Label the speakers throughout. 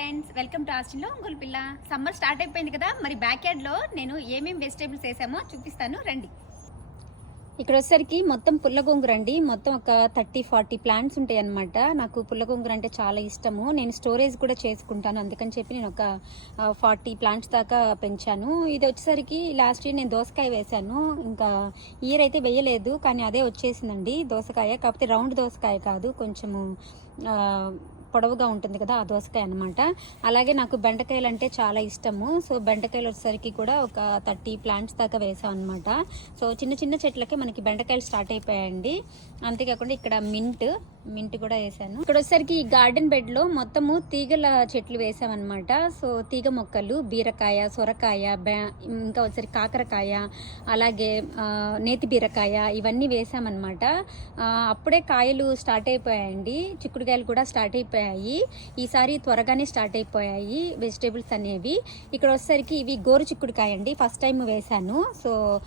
Speaker 1: Friends welcome to ఆస్టిన్లో ఒంగోలు పిల్ల. Summer start అయిపోయింది కదా మరి బ్యాక్ యార్డ్లో నేను ఏమేమి వెజిటేబుల్స్ వేసామో చూపిస్తాను రండి. ఇక్కడ వచ్చేసరికి మొత్తం పుల్లగొంగుర అండి. మొత్తం ఒక థర్టీ ఫార్టీ ప్లాంట్స్ ఉంటాయి అనమాట నాకు పుల్లగొంగుర అంటే చాలా ఇష్టము. నేను స్టోరేజ్ కూడా చేసుకుంటాను. అందుకని చెప్పి నేను ఒక ఫార్టీ ప్లాంట్స్ దాకా పెంచాను. ఇది వచ్చేసరికి లాస్ట్ ఇయర్ నేను దోసకాయ వేశాను ఇంకా ఇయర్ అయితే వేయలేదు కానీ అదే వచ్చేసిందండి. దోసకాయ కాకపోతే రౌండ్ దోసకాయ కాదు. కొంచెము పొడవుగా ఉంటుంది కదా ఆ దోసకాయ అనమాట అలాగే నాకు బెండకాయలు అంటే చాలా ఇష్టము. సో బెండకాయలు వచ్చేసరికి కూడా ఒక థర్టీ ప్లాంట్స్ దాకా వేసాం అనమాట సో చిన్న చిన్న చెట్లకే మనకి బెండకాయలు స్టార్ట్ అయిపోయాయండి. అంతేకాకుండా ఇక్కడ మింట్ మింట్ కూడా వేసాను. ఇక్కడ వచ్చేసరికి ఈ గార్డెన్ బెడ్లో మొత్తము తీగల చెట్లు వేసామన్నమాట. సో తీగ మొక్కలు బీరకాయ సొరకాయ బ్యా- ఇంకా వచ్చేసరికి కాకరకాయ అలాగే నేతి బీరకాయ ఇవన్నీ వేసామన్నమాట. అప్పుడే కాయలు స్టార్ట్ అయిపోయాయండి. చిక్కుడుకాయలు కూడా స్టార్ట్ అయిపోయాయి. ఈసారి త్వరగానే స్టార్ట్ అయిపోయాయి వెజిటేబుల్స్ అనేవి. ఇక్కడ వచ్చేసరికి ఇవి గోరు చిక్కుడుకాయ అండి ఫస్ట్ టైం వేశాను సో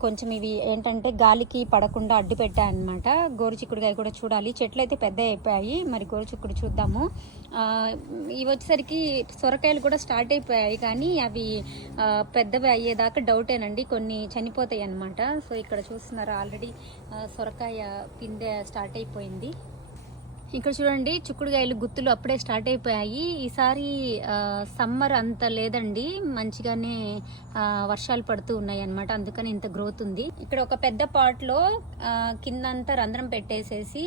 Speaker 1: కొంచెం ఇవి ఏంటంటే గాలికి పడకుండా అడ్డు పెట్టాను అనమాట గోరు చిక్కుడుకాయ కూడా చూడాలి చెట్లు అయితే పెద్ద అయిపోయాయి. మరి గోరుచుక్కుడు చూద్దాము. ఇవి వచ్చేసరికి సొరకాయలు కూడా స్టార్ట్ అయిపోయాయి. కానీ అవి పెద్దవి అయ్యేదాకా డౌటేనండి. కొన్ని చనిపోతాయి అన్నమాట. సో ఇక్కడ చూస్తున్నారా ఆల్రెడీ సొరకాయ పిందె స్టార్ట్ అయిపోయింది. ఇక్కడ చూడండి చిక్కుడుకాయలు గుత్తులు అప్పుడే స్టార్ట్ అయిపోయాయి. ఈసారి సమ్మర్ అంత లేదండి. మంచిగానే వర్షాలు పడుతూ ఉన్నాయి అన్నమాట అందుకని ఇంత గ్రోత్ ఉంది. ఇక్కడ ఒక పెద్ద పాట్లో కిందంతా రంధ్రం పెట్టేసేసి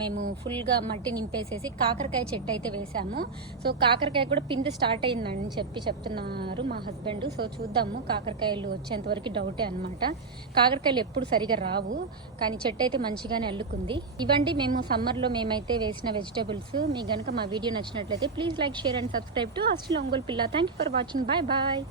Speaker 1: మేము ఫుల్గా మట్టి నింపేసేసి కాకరకాయ చెట్టు అయితే వేసాము సో కాకరకాయ కూడా పిండి స్టార్ట్ అయిందని చెప్పి చెప్తున్నారు మా హస్బెండ్. సో చూద్దాము. కాకరకాయలు వచ్చేంత వరకు డౌటే అనమాట కాకరకాయలు ఎప్పుడు సరిగా రావు. కానీ చెట్టు అయితే మంచిగానే అల్లుకుంది. ఇవ్వండి మేము సమ్మర్లో మేమైతే వేసిన వెజిటేబుల్స్ మీకు కనుక మా వీడియో నచ్చినట్లయితే please like share and subscribe to అస్టిల్ Ongole పిల్ల thank you for watching bye bye